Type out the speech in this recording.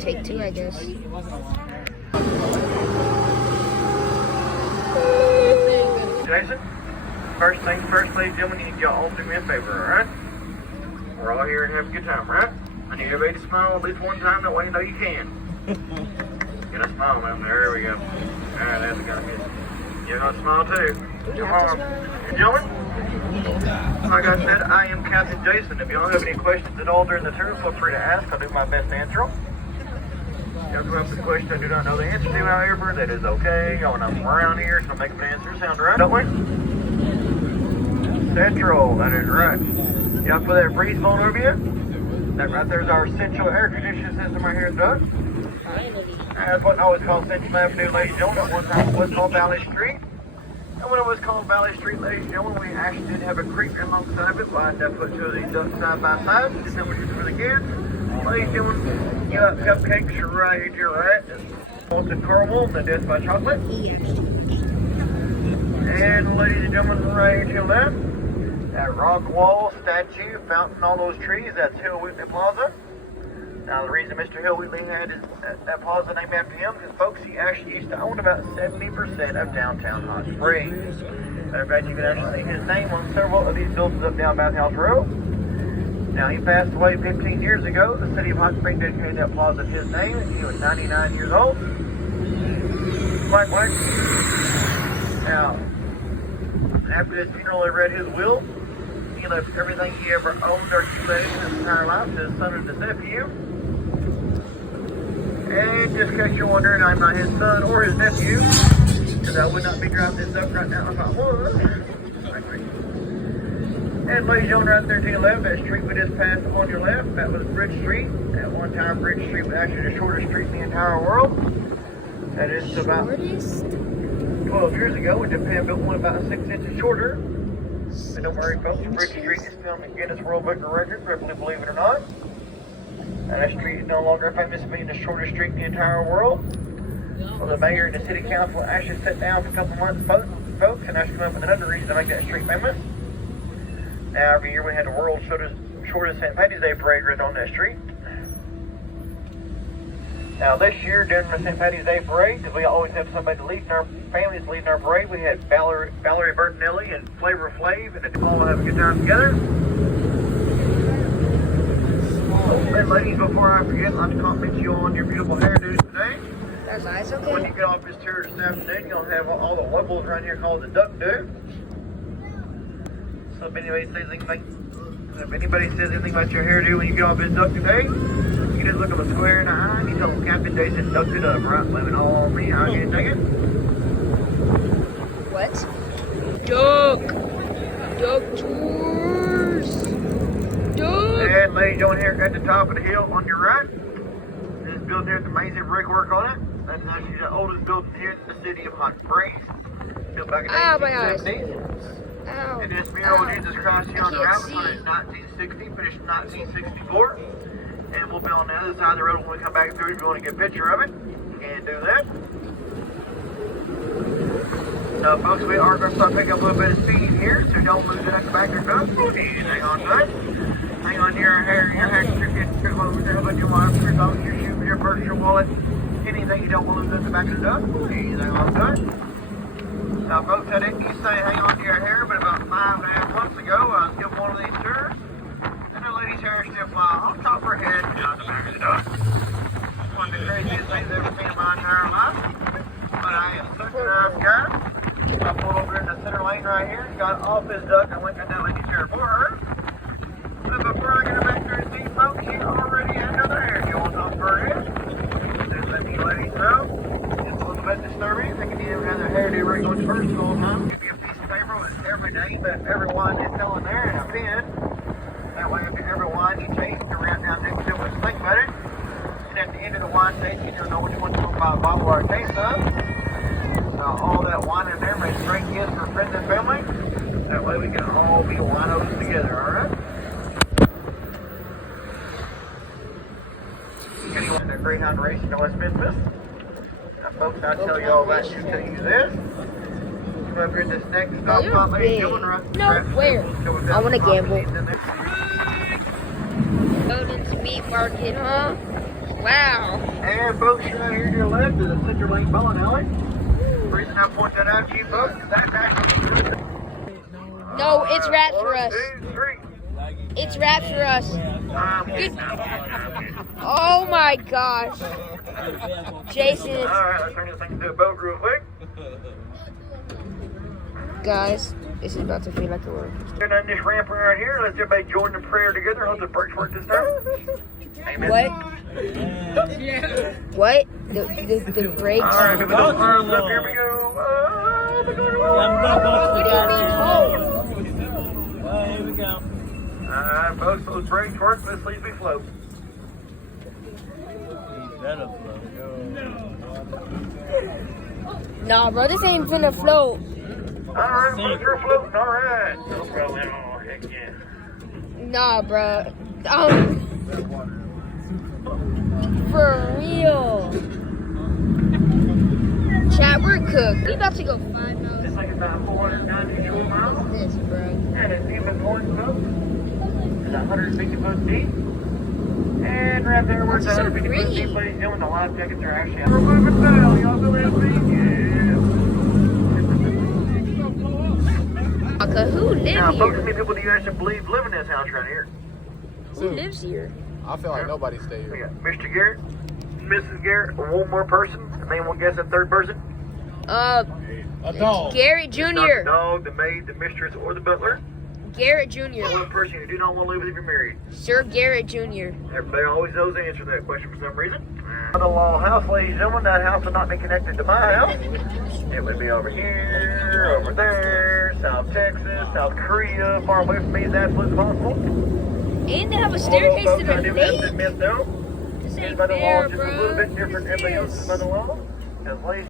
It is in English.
Take two, I guess. Jason, first things first, ladies and gentlemen, you need y'all all do me a favor, alright? We're all here and have a good time, right? I need everybody to smile at least one time, that way you know you can. Get a smile, man. There we go. Alright, that's got good. You're gonna smile too. Come on. Gentlemen, like I said, I am Captain Jason. If y'all have any questions at all during the tour, feel free to ask. I'll do my best to answer them. Y'all come up with a question I do not know the answer to, however, that is okay. Y'all know I'm around here, so make the answer sound right, don't we? Central, that is right. Y'all feel that breeze blowing over you? That right there is our central air conditioning system right here at Duck. That's what I always called Central Avenue, ladies and gentlemen. At one time it was called Valley Street. And when it was called Valley Street, ladies and gentlemen, we actually did have a creek alongside of it. Why I put two of these ducks side by side. Just then we did for the kids. Ladies and gentlemen, you got cupcakes right here to your right. Salted caramel, the Death by Chocolate. And ladies and gentlemen, right here to your left. That rock wall, statue, fountain, all those trees, that's Hill Whitney Plaza. Now the reason Mr. Hill Whitney had that plaza named after him is, folks, he actually used to own about 70% of downtown Hot Springs. Matter of fact, you can actually see his name on several of these buildings up down Bathhouse Road. Now he passed away 15 years ago. The city of Hot Springs dedicated that plaza to his name. He was 99 years old. Quack, quack. Now, after his funeral, they read his will. He left everything he ever owned or accumulated his entire life to his son and his nephew. And just in case you're wondering, I'm not his son or his nephew, because I would not be driving this up right now if I was. And ladies and gentlemen, right there to your left, that street we just passed on your left, that was Bridge Street. At one time, Bridge Street was actually the shortest street in the entire world. That is about 12 years ago, and Japan built one about 6 inches shorter. But don't worry, folks, Bridge Street is still in the Guinness World Book of Records, believe it or not. And that street is no longer famous for being the shortest street in the entire world. Well, the mayor and the city council actually sat down for a couple months, folks, and actually come up with another reason to make that street famous. Now, every year we had the world's shortest St. Patty's Day parade right on that street. Now, this year, during the St. Patty's Day parade, because we always have somebody leading our families leading our parade, we had Valerie Bertinelli and Flavor Flav, and it's all have a good time together. And ladies, before I forget, I'd like to compliment you on your beautiful hairdos today. That's nice, okay. When you get off this tour this afternoon, you'll have all the locals around here called the Duck Do. So if anybody says anything about your hairdo when you get off this duck today, you just look them square in the eye and you tell them Captain Jason ducked it up, right? Blame it all on me. I can't take it. What? Duck tours. Duck. And ladies and gentlemen, here at the top of the hill on your right, this building here with amazing brickwork on it. That's actually the oldest building here in the city of Hot Springs. Built back in the 1870s. Ow. And this mural of Jesus Christ here on the right was put in 1960, finished in 1964. And we'll be on the other side of the road when we come back through. If you want to get a picture of it, you can do that. So, folks, we are going to start picking up a little bit of speed here, so don't lose it at the back of your duck. Hang on to it. Hang on to your hair, your clothes, your husband, your wife, your dog, your shoe, your purse, your wallet, anything you don't want to lose at the back of the duck. Hang on to it. Now, folks, I didn't used to say hang on to your hair, but about 5.5 months ago, I was given one of these tours, and the lady's hair still fly off the top of her head and on the back of the duck. One of the craziest things I've ever seen in my entire life. But I am such a nice guy. I pulled over in the center lane right here, got off this duck, and went to that lady's hair for her. But before I get her back there and see, folks, she already had another hairdo on top of her head. Just let me ladies know. It's a little bit disturbing. Thinking you have another hairdo right going first all the time. Give you a piece of paper with every name that everyone is telling there and a pen. That way, after every wine you taste, you write down next to it, think about it. And at the end of the wine tasting, you'll know which one's going to buy a bottle or a taste of. So all that wine in there makes great gifts for friends and family. That way we can all be winos together, alright? Anyone that Greyhound race in West Memphis? Now folks, I'll tell you all about you till you this. Come up here to this next stop spot, ladies and gentlemen, right? No, where? I want to gamble. Golden's Meat Market, huh? Wow. And folks, right here to your left is a center lane bowling alley. The reason I point that out to you folks is that's actually No, it's wrapped for us. 1, 2, 3. It's wrapped for us. Good. Oh my gosh. Jason, Alright, let's turn this thing into a boat real quick. guys, this is about to feel like a roller coaster. Turn on this ramp right here. Let's everybody join in prayer together. Hope the brakes work this time. Amen. What? What? The brakes? Alright, here we go. Arms up. Here we go. What do you mean, hold? Here we go. Alright, folks, those brakes work. Let's leave me float. Better flow. Nah, bro, this ain't finna float. Alright, folks, you're floating. Alright. No problem. Oh, heck yeah. Nah, bro. For real. Chat, we're cooked. We about to go 5 miles. It's like about 492 miles. This, bro. And it's even more so. It's 150 foot deep. And right there where it's That's so 150 foot pretty. deep, ladies and gentlemen, the life jackets are actually out. We're moving down. Y'all feel that thing? Okay, who Yeah. Now, lives folks, how here? many people do you actually believe live in this house right here? Who lives here? I feel like nobody stay We here. got Mr. Garrett, Mrs. Garrett, one more person. Anyone guess a third person? A dog. Garrett It's not the Jr. dog, the maid, the mistress, or the butler. Garrett Jr. One person you do not want to live with if you're married. Sir Garrett Jr. Everybody always knows the answer to that question for some reason. The law house, ladies and gentlemen, that house would not be connected to my house. It would be over here, over there, South Texas, South Korea, far away from me as absolutely possible. And they have a staircase to I the do have to lake? admit, though, This is ain't by the law fair, just a little bro. bit different than everybody else is by the law. Because ladies